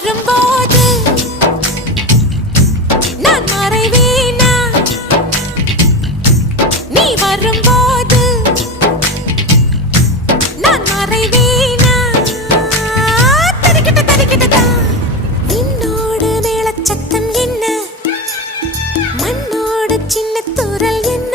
வரும்போது நான் மறைவேனா? நீ வரும்போது நான் மறைவேனா? தரிக்கிட்ட தரிக்கிட்டதான் என்னோடு மேளச்சத்தம் என்ன, மண்ணோடு சின்ன தூரல் என்ன.